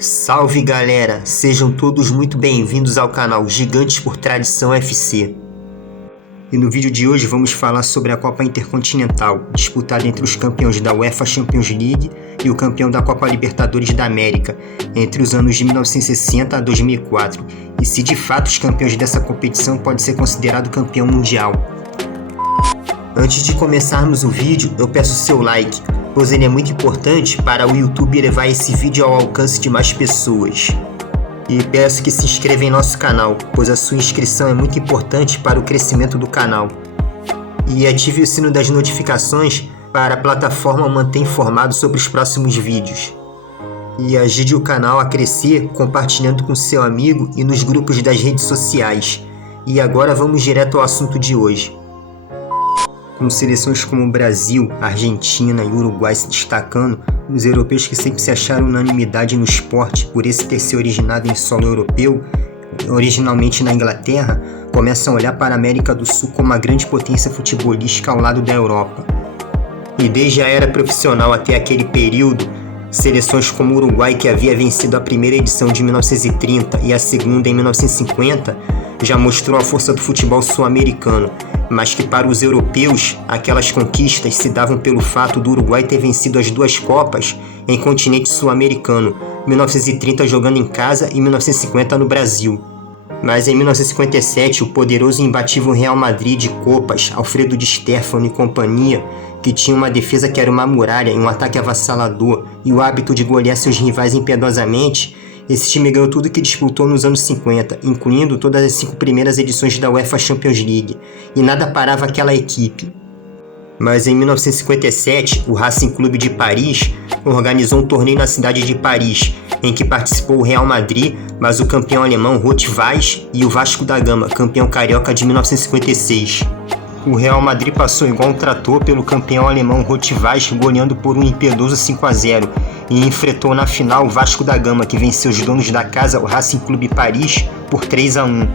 Salve galera, sejam todos muito bem-vindos ao canal Gigantes por Tradição FC. E no vídeo de hoje vamos falar sobre a Copa Intercontinental, disputada entre os campeões da UEFA Champions League e o campeão da Copa Libertadores da América, entre os anos de 1960 a 2004, e se de fato os campeões dessa competição podem ser considerados campeão mundial. Antes de começarmos o vídeo, eu peço seu like, pois ele é muito importante para o YouTube levar esse vídeo ao alcance de mais pessoas. E peço que se inscreva em nosso canal, pois a sua inscrição é muito importante para o crescimento do canal. E ative o sino das notificações para a plataforma manter informado sobre os próximos vídeos. E ajude o canal a crescer compartilhando com seu amigo e nos grupos das redes sociais. E agora vamos direto ao assunto de hoje. Com seleções como Brasil, Argentina e Uruguai se destacando, os europeus que sempre se acharam unanimidade no esporte por esse ter se originado em solo europeu, originalmente na Inglaterra, começam a olhar para a América do Sul como uma grande potência futebolística ao lado da Europa. E desde a era profissional até aquele período, seleções como o Uruguai, que havia vencido a primeira edição de 1930 e a segunda em 1950, já mostrou a força do futebol sul-americano, mas que para os europeus, aquelas conquistas se davam pelo fato do Uruguai ter vencido as duas Copas em continente sul-americano, 1930 jogando em casa e 1950 no Brasil. Mas em 1957, o poderoso e imbatível Real Madrid de Copas, Alfredo Di Stéfano e companhia, que tinha uma defesa que era uma muralha e um ataque avassalador e o hábito de golear seus rivais impiedosamente, esse time ganhou tudo que disputou nos anos 50, incluindo todas as 5 primeiras edições da UEFA Champions League, e nada parava aquela equipe. Mas em 1957, o Racing Clube de Paris organizou um torneio na cidade de Paris, em que participou o Real Madrid, mas o campeão alemão Rot-Weiß e o Vasco da Gama, campeão carioca de 1956. O Real Madrid passou igual um trator pelo campeão alemão Rot-Weiß, goleando por um impiedoso 5-0, e enfrentou na final o Vasco da Gama, que venceu os donos da casa, o Racing Clube Paris, por 3-1.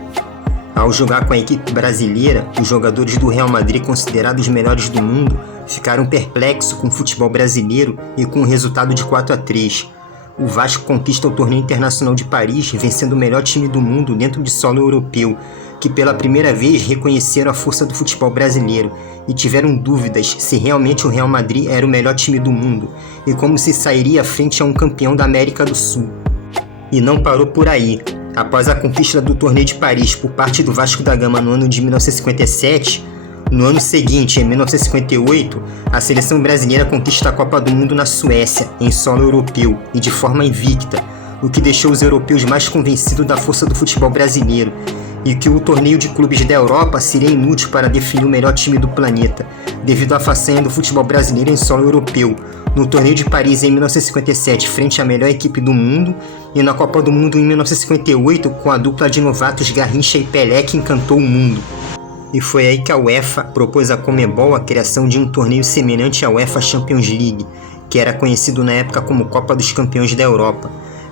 Ao jogar com a equipe brasileira, os jogadores do Real Madrid, considerados os melhores do mundo, ficaram perplexos com o futebol brasileiro e com o resultado de 4-3. O Vasco conquista o torneio internacional de Paris, vencendo o melhor time do mundo dentro de solo europeu, que pela primeira vez reconheceram a força do futebol brasileiro e tiveram dúvidas se realmente o Real Madrid era o melhor time do mundo e como se sairia frente a um campeão da América do Sul. E não parou por aí. Após a conquista do torneio de Paris por parte do Vasco da Gama no ano de 1957, no ano seguinte, em 1958, a seleção brasileira conquista a Copa do Mundo na Suécia, em solo europeu e de forma invicta, o que deixou os europeus mais convencidos da força do futebol brasileiro e que o torneio de clubes da Europa seria inútil para definir o melhor time do planeta, devido à façanha do futebol brasileiro em solo europeu, no torneio de Paris em 1957 frente à melhor equipe do mundo e na Copa do Mundo em 1958 com a dupla de novatos Garrincha e Pelé que encantou o mundo. E foi aí que a UEFA propôs à Conmebol a criação de um torneio semelhante à UEFA Champions League, que era conhecido na época como Copa dos Campeões da Europa,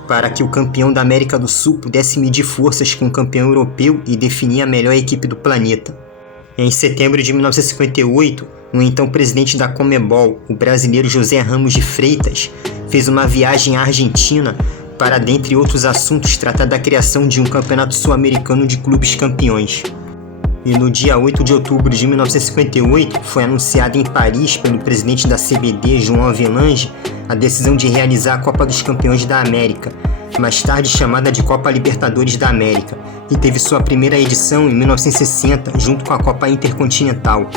para que o campeão da América do Sul pudesse medir forças com o campeão europeu e definir a melhor equipe do planeta. Em setembro de 1958, o então presidente da Conmebol, o brasileiro José Ramos de Freitas, fez uma viagem à Argentina para, dentre outros assuntos, tratar da criação de um campeonato sul-americano de clubes campeões. E no dia 8 de outubro de 1958, foi anunciada em Paris pelo presidente da CBD, João Avelange, a decisão de realizar a Copa dos Campeões da América, mais tarde chamada de Copa Libertadores da América, e teve sua primeira edição em 1960, junto com a Copa Intercontinental.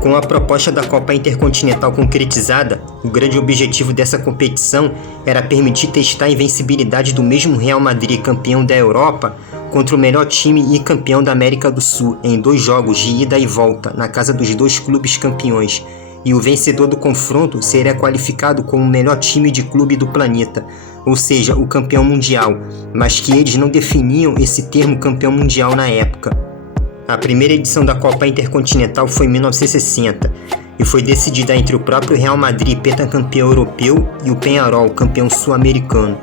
Com a proposta da Copa Intercontinental concretizada, o grande objetivo dessa competição era permitir testar a invencibilidade do mesmo Real Madrid, campeão da Europa, contra o melhor time e campeão da América do Sul, em 2 jogos de ida e volta, na casa dos 2 clubes campeões, e o vencedor do confronto seria qualificado como o melhor time de clube do planeta, ou seja, o campeão mundial, mas que eles não definiam esse termo campeão mundial na época. A primeira edição da Copa Intercontinental foi em 1960 e foi decidida entre o próprio Real Madrid, pentacampeão europeu, e o Peñarol, campeão sul-americano.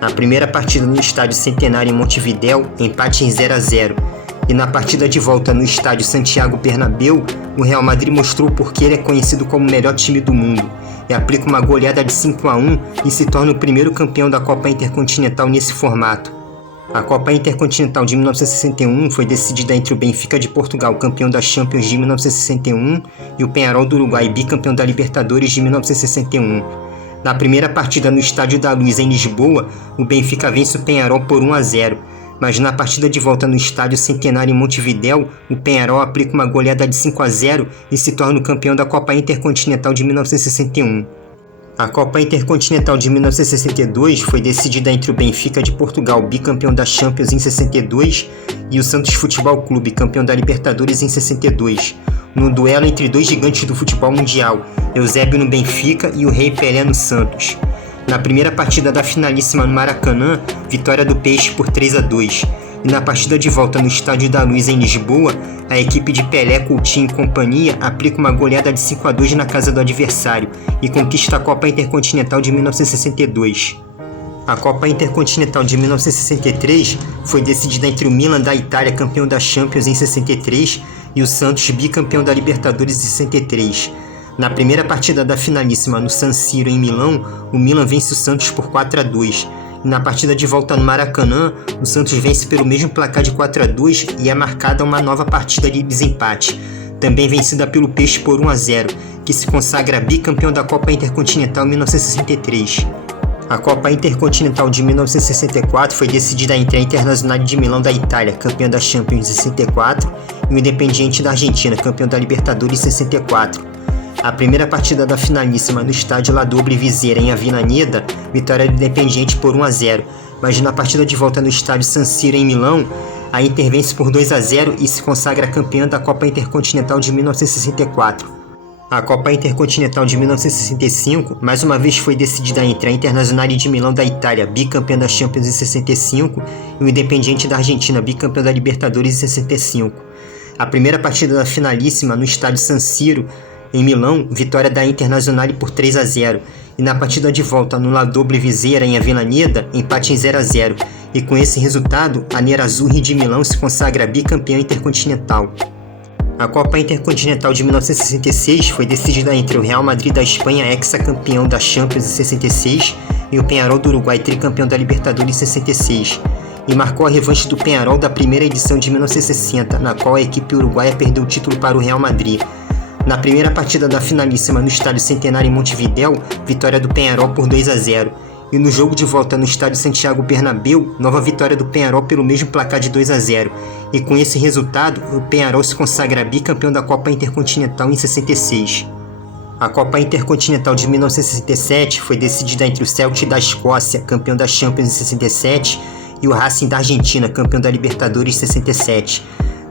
Na primeira partida no Estádio Centenário em Montevidéu, empate em 0-0, e na partida de volta no Estádio Santiago Bernabéu, o Real Madrid mostrou por que ele é conhecido como o melhor time do mundo, e aplica uma goleada de 5-1 e se torna o primeiro campeão da Copa Intercontinental nesse formato. A Copa Intercontinental de 1961 foi decidida entre o Benfica de Portugal, campeão da Champions de 1961, e o Peñarol do Uruguai, bicampeão da Libertadores de 1961. Na primeira partida no Estádio da Luz, em Lisboa, o Benfica vence o Peñarol por 1-0, mas na partida de volta no Estádio Centenário em Montevidéu, o Peñarol aplica uma goleada de 5-0 e se torna o campeão da Copa Intercontinental de 1961. A Copa Intercontinental de 1962 foi decidida entre o Benfica de Portugal, bicampeão da Champions em 62, e o Santos Futebol Clube, campeão da Libertadores em 62, num duelo entre dois gigantes do futebol mundial, Eusébio no Benfica e o Rei Pelé no Santos. Na primeira partida da finalíssima no Maracanã, vitória do Peixe por 3-2. E na partida de volta no Estádio da Luz em Lisboa, a equipe de Pelé, Coutinho e companhia aplica uma goleada de 5-2 na casa do adversário e conquista a Copa Intercontinental de 1962. A Copa Intercontinental de 1963 foi decidida entre o Milan da Itália, campeão da Champions em 63, e o Santos, bicampeão da Libertadores em 63. Na primeira partida da finalíssima no San Siro em Milão, o Milan vence o Santos por 4-2. E na partida de volta no Maracanã, o Santos vence pelo mesmo placar de 4-2 e é marcada uma nova partida de desempate, também vencida pelo Peixe por 1-0, que se consagra bicampeão da Copa Intercontinental 1963. A Copa Intercontinental de 1964 foi decidida entre a Internazionale de Milão da Itália, campeão da Champions em 64, e o Independiente da Argentina, campeão da Libertadores em 64. A primeira partida da finalíssima no estádio La Doble Viseira em Avellaneda, vitória do Independiente por 1-0, mas na partida de volta no estádio San Siro em Milão, a Inter vence por 2-0 e se consagra campeã da Copa Intercontinental de 1964. A Copa Intercontinental de 1965 mais uma vez foi decidida entre a Internazionale de Milão da Itália, bicampeã da Champions em 65, e o Independiente da Argentina, bicampeão da Libertadores em 65. A primeira partida da finalíssima no estádio San Siro em Milão, vitória da Internazionale por 3-0, e na partida de volta no La Doble Viseira em Avellaneda, empate em 0-0, e com esse resultado, a Nerazzurri de Milão se consagra bicampeã intercontinental. A Copa Intercontinental de 1966 foi decidida entre o Real Madrid da Espanha, ex-campeão da Champions em 66, e o Peñarol do Uruguai, tricampeão da Libertadores em 66, e marcou a revanche do Peñarol da primeira edição de 1960, na qual a equipe uruguaia perdeu o título para o Real Madrid. Na primeira partida da finalíssima no Estádio Centenário em Montevidéu, vitória do Peñarol por 2-0. E no jogo de volta no Estádio Santiago Bernabéu, nova vitória do Peñarol pelo mesmo placar de 2-0. E com esse resultado, o Peñarol se consagra bicampeão da Copa Intercontinental em 66. A Copa Intercontinental de 1967 foi decidida entre o Celtic da Escócia, campeão da Champions em 67, e o Racing da Argentina, campeão da Libertadores em 67.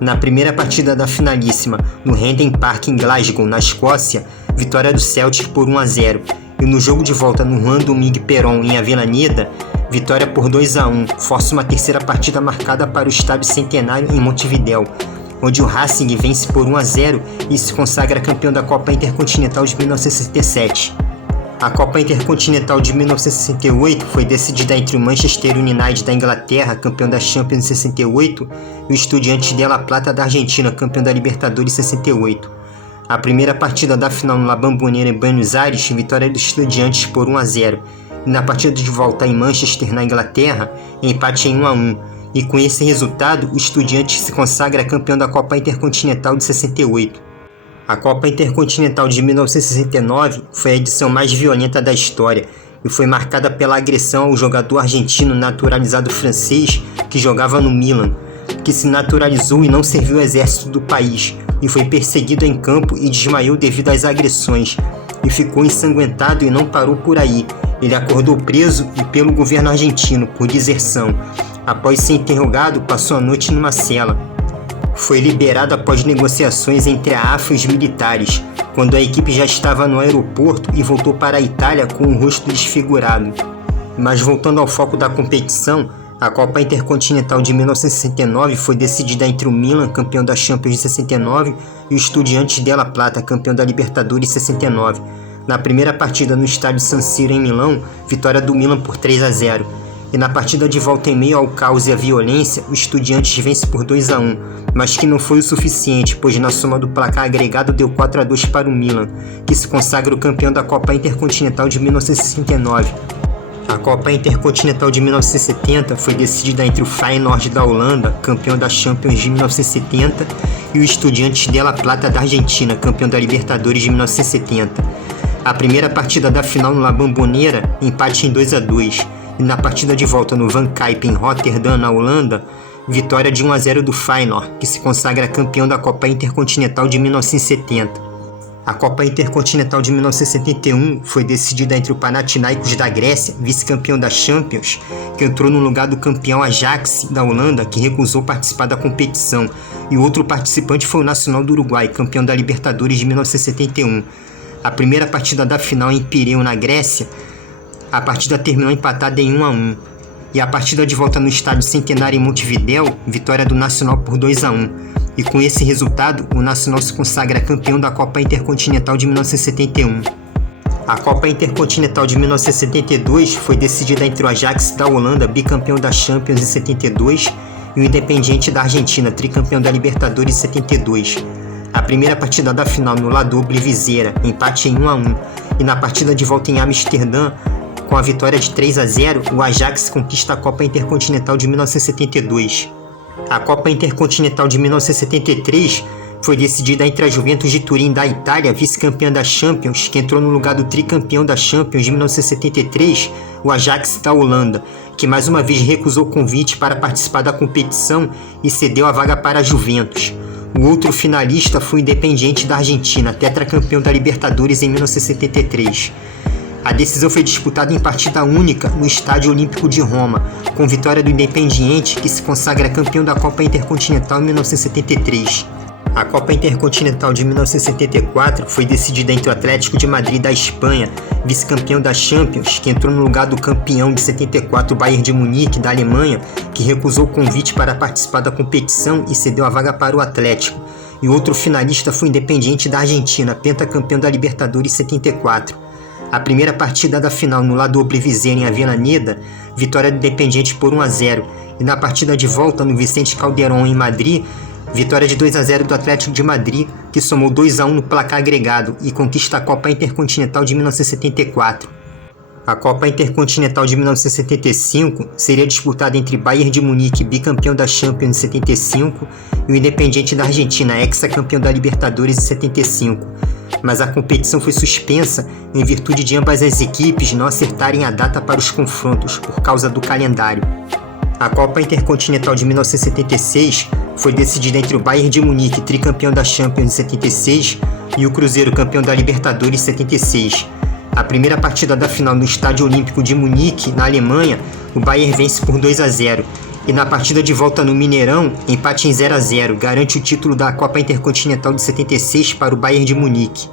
Na primeira partida da finalíssima, no Hendon Park em Glasgow, na Escócia, vitória do Celtic por 1-0. E no jogo de volta no Juan Domingue Perón em Avellaneda, vitória por 2-1, força uma terceira partida marcada para o Estádio Centenário em Montevidéu, onde o Racing vence por 1-0 e se consagra campeão da Copa Intercontinental de 1967. A Copa Intercontinental de 1968 foi decidida entre o Manchester United da Inglaterra, campeão da Champions em 68, e o Estudiantes de La Plata da Argentina, campeão da Libertadores em 68. A primeira partida da final no La Bombonera em Buenos Aires, vitória dos Estudiantes por 1-0, e na partida de volta em Manchester, na Inglaterra, empate em 1-1, e com esse resultado o Estudiantes se consagra campeão da Copa Intercontinental de 68. A Copa Intercontinental de 1969 foi a edição mais violenta da história e foi marcada pela agressão ao jogador argentino naturalizado francês que jogava no Milan, que se naturalizou e não serviu o exército do país, e foi perseguido em campo e desmaiou devido às agressões, e ficou ensanguentado e não parou por aí. Ele acordou preso e pelo governo argentino por deserção. Após ser interrogado, passou a noite numa cela. Foi liberado após negociações entre a AFA e os militares, quando a equipe já estava no aeroporto e voltou para a Itália com o rosto desfigurado. Mas voltando ao foco da competição, a Copa Intercontinental de 1969 foi decidida entre o Milan, campeão da Champions de 69, e o Estudiantes de La Plata, campeão da Libertadores de 69. Na primeira partida no estádio San Siro em Milão, vitória do Milan por 3-0. e na partida de volta em meio ao caos e à violência, o Estudiantes vence por 2-1, mas que não foi o suficiente, pois na soma do placar agregado deu 4-2 para o Milan, que se consagra o campeão da Copa Intercontinental de 1969. A Copa Intercontinental de 1970 foi decidida entre o Feyenoord da Holanda, campeão da Champions de 1970, e o Estudiantes de La Plata da Argentina, campeão da Libertadores de 1970. A primeira partida da final no La Bombonera, empate em 2-2, e na partida de volta no Van Kuip em Rotterdam, na Holanda, vitória de 1-0 do Feyenoord, que se consagra campeão da Copa Intercontinental de 1970. A Copa Intercontinental de 1971 foi decidida entre o Panathinaikos da Grécia, vice-campeão da Champions, que entrou no lugar do campeão Ajax da Holanda, que recusou participar da competição, e o outro participante foi o Nacional do Uruguai, campeão da Libertadores de 1971. A primeira partida da final em Pireu, na Grécia, a partida terminou empatada em 1-1. E a partida de volta no Estádio Centenário em Montevidéu, vitória do Nacional por 2-1. E com esse resultado, o Nacional se consagra campeão da Copa Intercontinental de 1971. A Copa Intercontinental de 1972 foi decidida entre o Ajax da Holanda, bicampeão da Champions em 72, e o Independiente da Argentina, tricampeão da Libertadores em 72. A primeira partida da final no La Double Viseira, empate em 1-1, e na partida de volta em Amsterdã, com a vitória de 3-0, o Ajax conquista a Copa Intercontinental de 1972. A Copa Intercontinental de 1973 foi decidida entre a Juventus de Turim da Itália, vice-campeã da Champions, que entrou no lugar do tricampeão da Champions de 1973, o Ajax da Holanda, que mais uma vez recusou o convite para participar da competição e cedeu a vaga para a Juventus. O outro finalista foi o Independiente da Argentina, tetracampeão da Libertadores em 1973. A decisão foi disputada em partida única no Estádio Olímpico de Roma, com vitória do Independiente, que se consagra campeão da Copa Intercontinental em 1973. A Copa Intercontinental de 1974 foi decidida entre o Atlético de Madrid da Espanha, vice-campeão da Champions, que entrou no lugar do campeão de 74 Bayern de Munique da Alemanha, que recusou o convite para participar da competição e cedeu a vaga para o Atlético. E outro finalista foi o Independiente da Argentina, pentacampeão da Libertadores 74. A primeira partida da final no La Double Viseira em Avellaneda, vitória do Independiente por 1-0, e na partida de volta no Vicente Calderón em Madrid, vitória de 2-0 do Atlético de Madrid, que somou 2-1 no placar agregado e conquista a Copa Intercontinental de 1974. A Copa Intercontinental de 1975 seria disputada entre Bayern de Munique, bicampeão da Champions em 75, e o Independiente da Argentina, ex-campeão da Libertadores em 75. Mas a competição foi suspensa em virtude de ambas as equipes não acertarem a data para os confrontos por causa do calendário. A Copa Intercontinental de 1976 foi decidida entre o Bayern de Munique, tricampeão da Champions em 76, e o Cruzeiro, campeão da Libertadores em 76. A primeira partida da final no Estádio Olímpico de Munique, na Alemanha, o Bayern vence por 2-0. E na partida de volta no Mineirão, empate em 0-0, garante o título da Copa Intercontinental de 76 para o Bayern de Munique.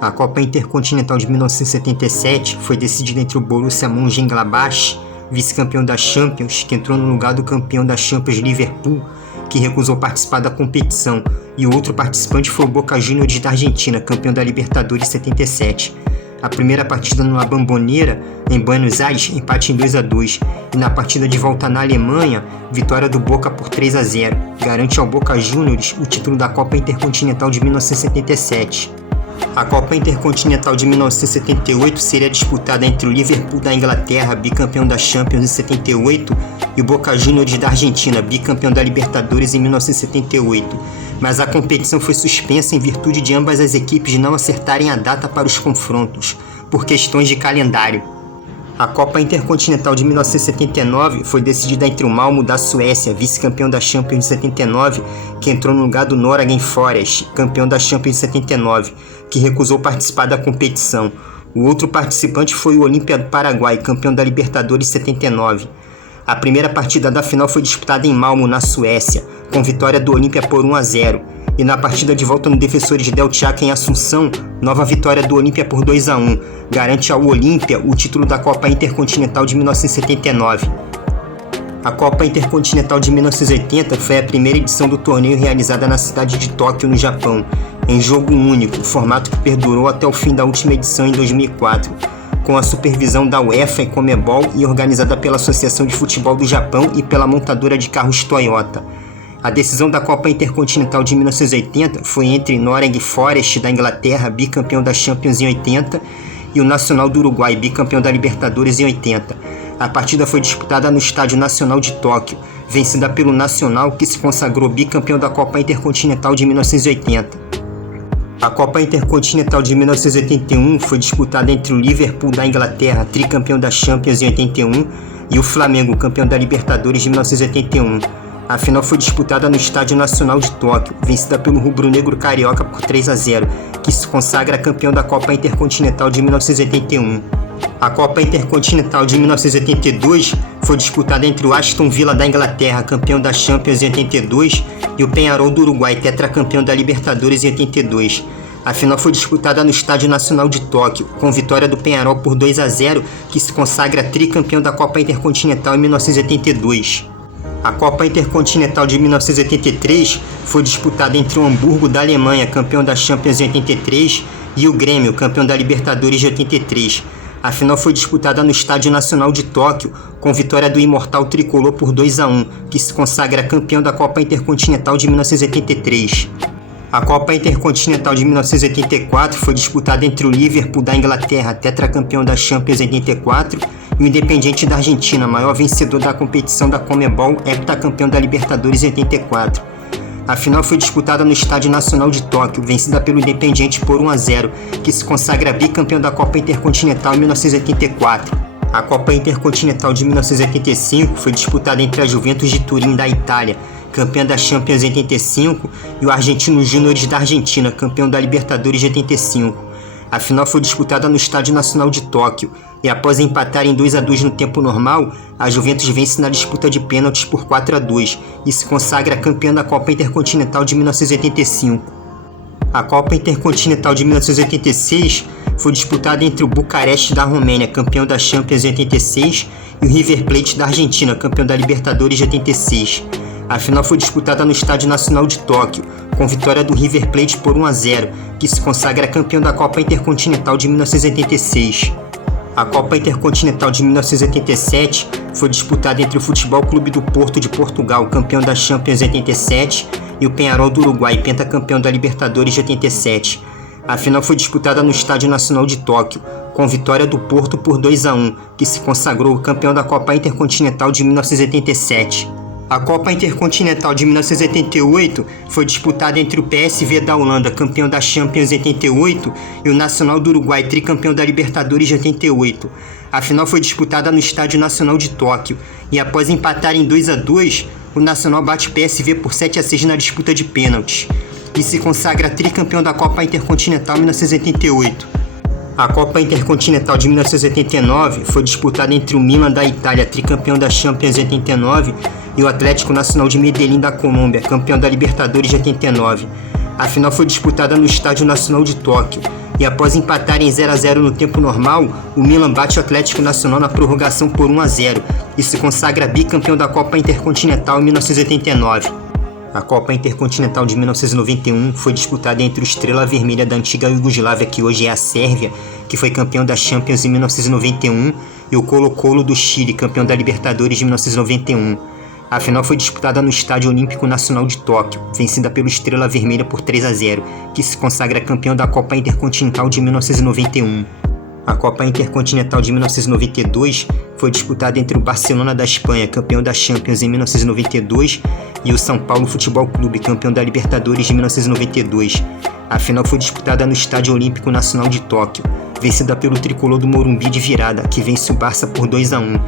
A Copa Intercontinental de 1977 foi decidida entre o Borussia Mönchengladbach, vice-campeão da Champions, que entrou no lugar do campeão da Champions Liverpool, que recusou participar da competição, e o outro participante foi o Boca Juniors da Argentina, campeão da Libertadores 77. A primeira partida no La Bombonera, em Buenos Aires, empate em 2-2, e na partida de volta na Alemanha, vitória do Boca por 3-0, garante ao Boca Juniors o título da Copa Intercontinental de 1977. A Copa Intercontinental de 1978 seria disputada entre o Liverpool da Inglaterra, bicampeão da Champions em 78, e o Boca Juniors da Argentina, bicampeão da Libertadores em 1978. Mas a competição foi suspensa em virtude de ambas as equipes não acertarem a data para os confrontos, por questões de calendário. A Copa Intercontinental de 1979 foi decidida entre o Malmö da Suécia, vice-campeão da Champions de 79, que entrou no lugar do Nottingham Forest, campeão da Champions de 79, que recusou participar da competição. O outro participante foi o Olímpia do Paraguai, campeão da Libertadores de 79. A primeira partida da final foi disputada em Malmö, na Suécia, com vitória do Olímpia por 1-0. E na partida de volta no Defensores del Chaco em Assunção, nova vitória do Olímpia por 2-1, garante ao Olímpia o título da Copa Intercontinental de 1979. A Copa Intercontinental de 1980 foi a primeira edição do torneio realizada na cidade de Tóquio, no Japão, em jogo único, formato que perdurou até o fim da última edição em 2004. com a supervisão da UEFA e Conmebol e organizada pela Associação de Futebol do Japão e pela montadora de carros Toyota. A decisão da Copa Intercontinental de 1980 foi entre Nottingham Forest da Inglaterra, bicampeão da Champions em 80, e o Nacional do Uruguai, bicampeão da Libertadores em 80. A partida foi disputada no Estádio Nacional de Tóquio, vencida pelo Nacional, que se consagrou bicampeão da Copa Intercontinental de 1980. A Copa Intercontinental de 1981 foi disputada entre o Liverpool da Inglaterra, tricampeão da Champions em 81, e o Flamengo, campeão da Libertadores de 1981. A final foi disputada no Estádio Nacional de Tóquio, vencida pelo rubro-negro carioca por 3-0, que se consagra campeão da Copa Intercontinental de 1981. A Copa Intercontinental de 1982 foi disputada entre o Aston Villa da Inglaterra, campeão da Champions em 82, e o Peñarol do Uruguai, tetracampeão da Libertadores em 82. A final foi disputada no Estádio Nacional de Tóquio, com vitória do Peñarol por 2-0, que se consagra tricampeão da Copa Intercontinental em 1982. A Copa Intercontinental de 1983 foi disputada entre o Hamburgo da Alemanha, campeão da Champions em 83, e o Grêmio, campeão da Libertadores de 83. A final foi disputada no Estádio Nacional de Tóquio, com vitória do imortal tricolor por 2-1, que se consagra campeão da Copa Intercontinental de 1983. A Copa Intercontinental de 1984 foi disputada entre o Liverpool da Inglaterra, tetracampeão da Champions em 84, e o Independiente da Argentina, maior vencedor da competição da Conmebol, heptacampeão da Libertadores em 84. A final foi disputada no Estádio Nacional de Tóquio, vencida pelo Independiente por 1-0, que se consagra bicampeão da Copa Intercontinental em 1984. A Copa Intercontinental de 1985 foi disputada entre a Juventus de Turim da Itália, campeã da Champions em 85, e o Argentinos Júniores da Argentina, campeão da Libertadores de 85. A final foi disputada no Estádio Nacional de Tóquio, e após empatar em 2-2 no tempo normal, a Juventus vence na disputa de pênaltis por 4-2 e se consagra campeã da Copa Intercontinental de 1985. A Copa Intercontinental de 1986 foi disputada entre o Bucareste da Romênia, campeão da Champions em 86, e o River Plate da Argentina, campeão da Libertadores de 86. A final foi disputada no Estádio Nacional de Tóquio, com vitória do River Plate por 1-0, que se consagra campeão da Copa Intercontinental de 1986. A Copa Intercontinental de 1987 foi disputada entre o Futebol Clube do Porto de Portugal, campeão da Champions em 87, e o Peñarol do Uruguai, pentacampeão da Libertadores de 87. A final foi disputada no Estádio Nacional de Tóquio, com vitória do Porto por 2-1, que se consagrou campeão da Copa Intercontinental de 1987. A Copa Intercontinental de 1978 foi disputada entre o PSV da Holanda, campeão da Champions em 88, e o Nacional do Uruguai, tricampeão da Libertadores de 88. A final foi disputada no Estádio Nacional de Tóquio, e após empatar em 2-2, o Nacional bate o PSV por 7-6 na disputa de pênaltis, e se consagra tricampeão da Copa Intercontinental 1988. A Copa Intercontinental de 1989 foi disputada entre o Milan da Itália, tricampeão da Champions em 89, e o Atlético Nacional de Medellín da Colômbia, campeão da Libertadores de 89. A final foi disputada no Estádio Nacional de Tóquio, e após empatar em 0-0 no tempo normal, o Milan bate o Atlético Nacional na prorrogação por 1-0 e se consagra bicampeão da Copa Intercontinental em 1989. A Copa Intercontinental de 1991 foi disputada entre o Estrela Vermelha da antiga Iugoslávia, que hoje é a Sérvia, que foi campeão da Champions em 1991, e o Colo-Colo do Chile, campeão da Libertadores de 1991. A final foi disputada no Estádio Olímpico Nacional de Tóquio, vencida pelo Estrela Vermelha por 3-0, que se consagra campeão da Copa Intercontinental de 1991. A Copa Intercontinental de 1992 foi disputada entre o Barcelona da Espanha, campeão da Champions em 1992, e o São Paulo Futebol Clube, campeão da Libertadores de 1992. A final foi disputada no Estádio Olímpico Nacional de Tóquio, vencida pelo tricolor do Morumbi de virada, que vence o Barça por 2-1.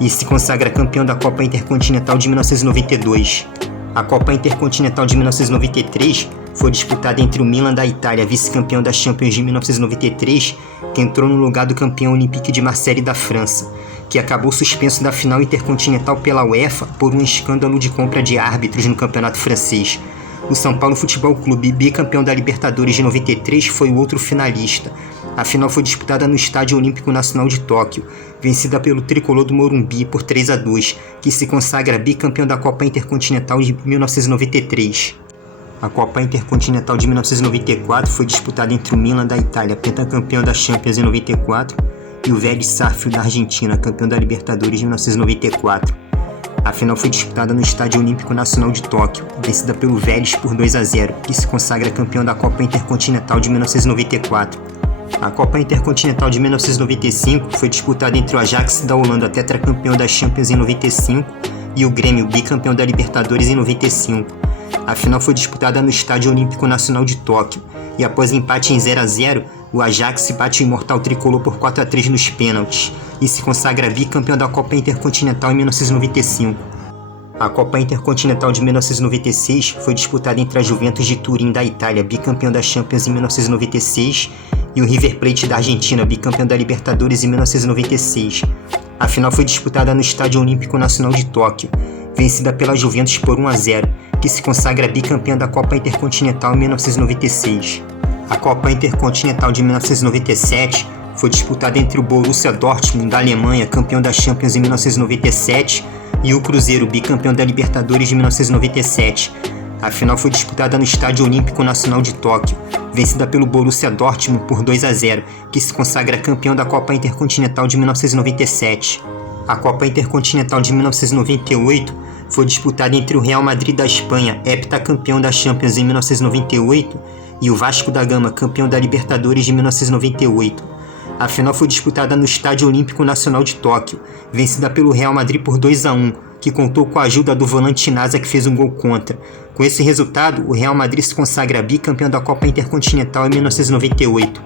E se consagra campeão da Copa Intercontinental de 1992. A Copa Intercontinental de 1993 foi disputada entre o Milan da Itália, vice-campeão da Champions de 1993, que entrou no lugar do campeão Olympique de Marseille da França, que acabou suspenso da final intercontinental pela UEFA por um escândalo de compra de árbitros no campeonato francês. O São Paulo Futebol Clube, bicampeão da Libertadores de 93, foi o outro finalista. A final foi disputada no Estádio Olímpico Nacional de Tóquio, vencida pelo tricolor do Morumbi por 3-2, que se consagra bicampeão da Copa Intercontinental de 1993. A Copa Intercontinental de 1994 foi disputada entre o Milan da Itália, pentacampeão da Champions em 94, e o Vélez Sarsfield da Argentina, campeão da Libertadores de 1994. A final foi disputada no Estádio Olímpico Nacional de Tóquio, vencida pelo Vélez por 2-0, que se consagra campeão da Copa Intercontinental de 1994. A Copa Intercontinental de 1995 foi disputada entre o Ajax da Holanda, tetracampeão da Champions em 95, e o Grêmio, bicampeão da Libertadores em 95. A final foi disputada no Estádio Olímpico Nacional de Tóquio, e após empate em 0-0, o Ajax bate o imortal tricolor por 4-3 nos pênaltis, e se consagra bicampeão da Copa Intercontinental em 1995. A Copa Intercontinental de 1996 foi disputada entre a Juventus de Turim da Itália, bicampeão da Champions em 1996, e o River Plate da Argentina, bicampeão da Libertadores em 1996. A final foi disputada no Estádio Olímpico Nacional de Tóquio, vencida pela Juventus por 1-0, que se consagra bicampeã da Copa Intercontinental em 1996. A Copa Intercontinental de 1997 foi disputada entre o Borussia Dortmund da Alemanha, campeão da Champions em 1997, e o Cruzeiro, bicampeão da Libertadores de 1997. A final foi disputada no Estádio Olímpico Nacional de Tóquio, vencida pelo Borussia Dortmund por 2-0, que se consagra campeão da Copa Intercontinental de 1997. A Copa Intercontinental de 1998 foi disputada entre o Real Madrid da Espanha, heptacampeão da Champions em 1998, e o Vasco da Gama, campeão da Libertadores de 1998. A final foi disputada no Estádio Olímpico Nacional de Tóquio, vencida pelo Real Madrid por 2-1, que contou com a ajuda do volante Nasa, que fez um gol contra. Com esse resultado, o Real Madrid se consagra bicampeão da Copa Intercontinental em 1998.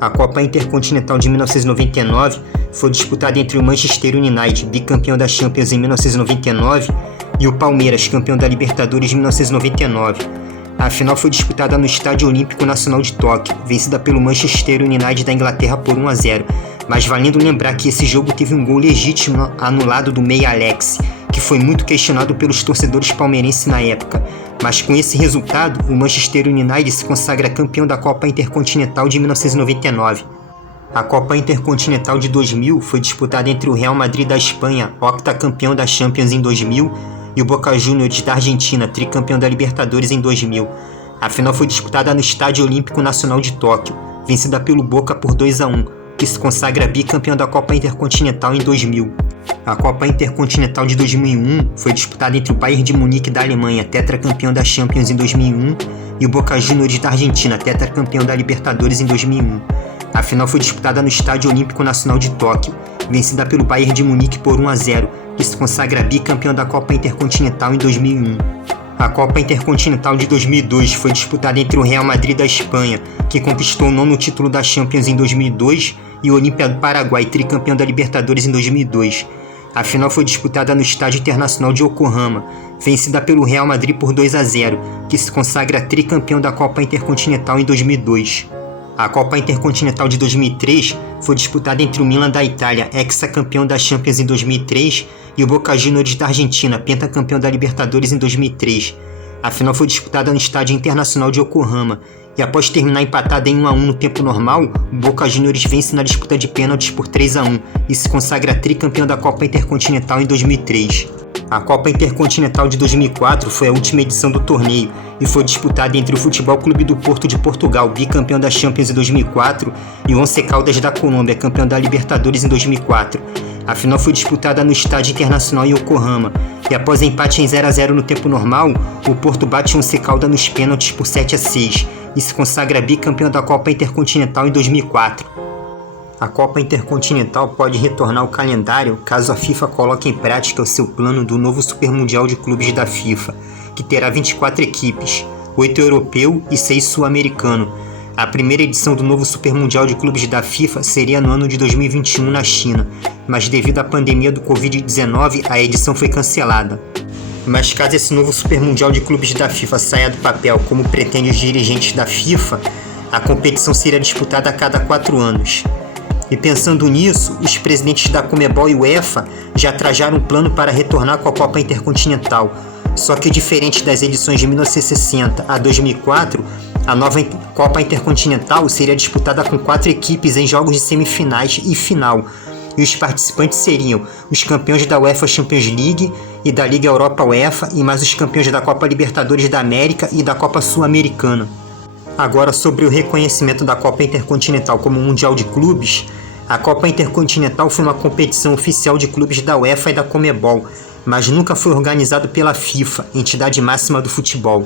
A Copa Intercontinental de 1999 foi disputada entre o Manchester United, bicampeão da Champions em 1999, e o Palmeiras, campeão da Libertadores de 1999. A final foi disputada no Estádio Olímpico Nacional de Tóquio, vencida pelo Manchester United da Inglaterra por 1-0, mas valendo lembrar que esse jogo teve um gol legítimo anulado do meia Alex, que foi muito questionado pelos torcedores palmeirenses na época. Mas com esse resultado, o Manchester United se consagra campeão da Copa Intercontinental de 1999. A Copa Intercontinental de 2000 foi disputada entre o Real Madrid da Espanha, octacampeão da Champions em 2000, e o Boca Juniors da Argentina, tricampeão da Libertadores em 2000. A final foi disputada no Estádio Olímpico Nacional de Tóquio, vencida pelo Boca por 2-1, que se consagra bicampeão da Copa Intercontinental em 2000. A Copa Intercontinental de 2001 foi disputada entre o Bayern de Munique da Alemanha, tetracampeão da Champions em 2001, e o Boca Juniors da Argentina, tetracampeão da Libertadores em 2001. A final foi disputada no Estádio Olímpico Nacional de Tóquio, vencida pelo Bayern de Munique por 1-0, que se consagra bicampeão da Copa Intercontinental em 2001. A Copa Intercontinental de 2002 foi disputada entre o Real Madrid da Espanha, que conquistou o 9º título da Champions em 2002, e o Olímpia do Paraguai, tricampeão da Libertadores em 2002. A final foi disputada no Estádio Internacional de Yokohama, vencida pelo Real Madrid por 2-0, que se consagra tricampeão da Copa Intercontinental em 2002. A Copa Intercontinental de 2003 foi disputada entre o Milan da Itália, hexacampeão da Champions em 2003, e o Boca Juniors da Argentina, pentacampeão da Libertadores em 2003. A final foi disputada no Estádio Internacional de Yokohama, e após terminar empatada em 1-1 no tempo normal, o Boca Juniors vence na disputa de pênaltis por 3-1 e se consagra tricampeão da Copa Intercontinental em 2003. A Copa Intercontinental de 2004 foi a última edição do torneio e foi disputada entre o Futebol Clube do Porto de Portugal, bicampeão da Champions em 2004, e o Once Caldas da Colômbia, campeão da Libertadores em 2004. A final foi disputada no Estádio Internacional em Yokohama, e após empate em 0-0 no tempo normal, o Porto bate o Once Caldas nos pênaltis por 7-6 e se consagra bicampeão da Copa Intercontinental em 2004. A Copa Intercontinental pode retornar ao calendário caso a FIFA coloque em prática o seu plano do novo Super Mundial de Clubes da FIFA, que terá 24 equipes, 8 europeu e 6 sul-americano. A primeira edição do novo Super Mundial de Clubes da FIFA seria no ano de 2021 na China, mas devido à pandemia do Covid-19 a edição foi cancelada. Mas caso esse novo Super Mundial de Clubes da FIFA saia do papel como pretendem os dirigentes da FIFA, a competição seria disputada a cada 4 anos. E pensando nisso, os presidentes da Conmebol e UEFA já trajaram um plano para retornar com a Copa Intercontinental. Só que diferente das edições de 1960 a 2004, a nova Copa Intercontinental seria disputada com 4 equipes em jogos de semifinais e final. E os participantes seriam os campeões da UEFA Champions League e da Liga Europa UEFA e mais os campeões da Copa Libertadores da América e da Copa Sul-Americana. Agora, sobre o reconhecimento da Copa Intercontinental como Mundial de Clubes, A Copa Intercontinental foi uma competição oficial de clubes da UEFA e da Conmebol, mas nunca foi organizado pela FIFA, entidade máxima do futebol.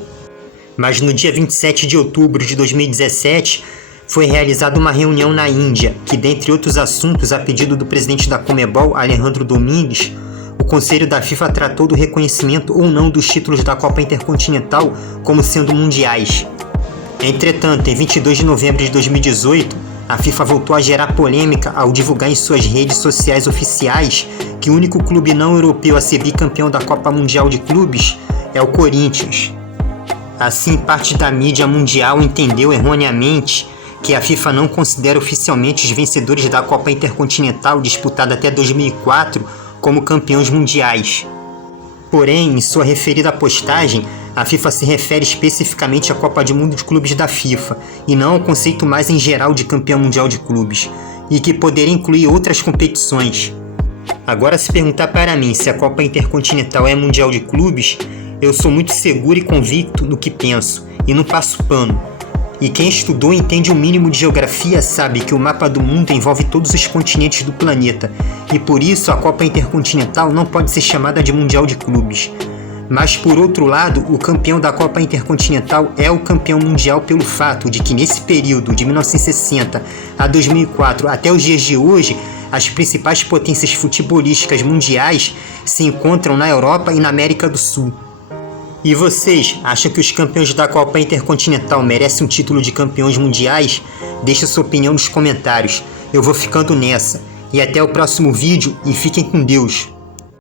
Mas no dia 27 de outubro de 2017, foi realizada uma reunião na Índia, que, dentre outros assuntos, a pedido do presidente da Conmebol, Alejandro Domingues, o Conselho da FIFA tratou do reconhecimento ou não dos títulos da Copa Intercontinental como sendo mundiais. Entretanto, em 22 de novembro de 2018, a FIFA voltou a gerar polêmica ao divulgar em suas redes sociais oficiais que o único clube não europeu a ser bicampeão da Copa Mundial de Clubes é o Corinthians. Assim, parte da mídia mundial entendeu erroneamente que a FIFA não considera oficialmente os vencedores da Copa Intercontinental disputada até 2004 como campeões mundiais. Porém, em sua referida postagem, a FIFA se refere especificamente à Copa do Mundo de Clubes da FIFA e não ao conceito mais em geral de campeão mundial de clubes, e que poderia incluir outras competições. Agora, se perguntar para mim se a Copa Intercontinental é mundial de clubes, eu sou muito seguro e convicto no que penso, e não passo pano. E quem estudou e entende o mínimo de geografia sabe que o mapa do mundo envolve todos os continentes do planeta, e por isso a Copa Intercontinental não pode ser chamada de Mundial de Clubes. Mas, por outro lado, o campeão da Copa Intercontinental é o campeão mundial pelo fato de que, nesse período de 1960 a 2004 até os dias de hoje, as principais potências futebolísticas mundiais se encontram na Europa e na América do Sul. E vocês, acham que os campeões da Copa Intercontinental merecem um título de campeões mundiais? Deixe sua opinião nos comentários. Eu vou ficando nessa. E até o próximo vídeo e fiquem com Deus.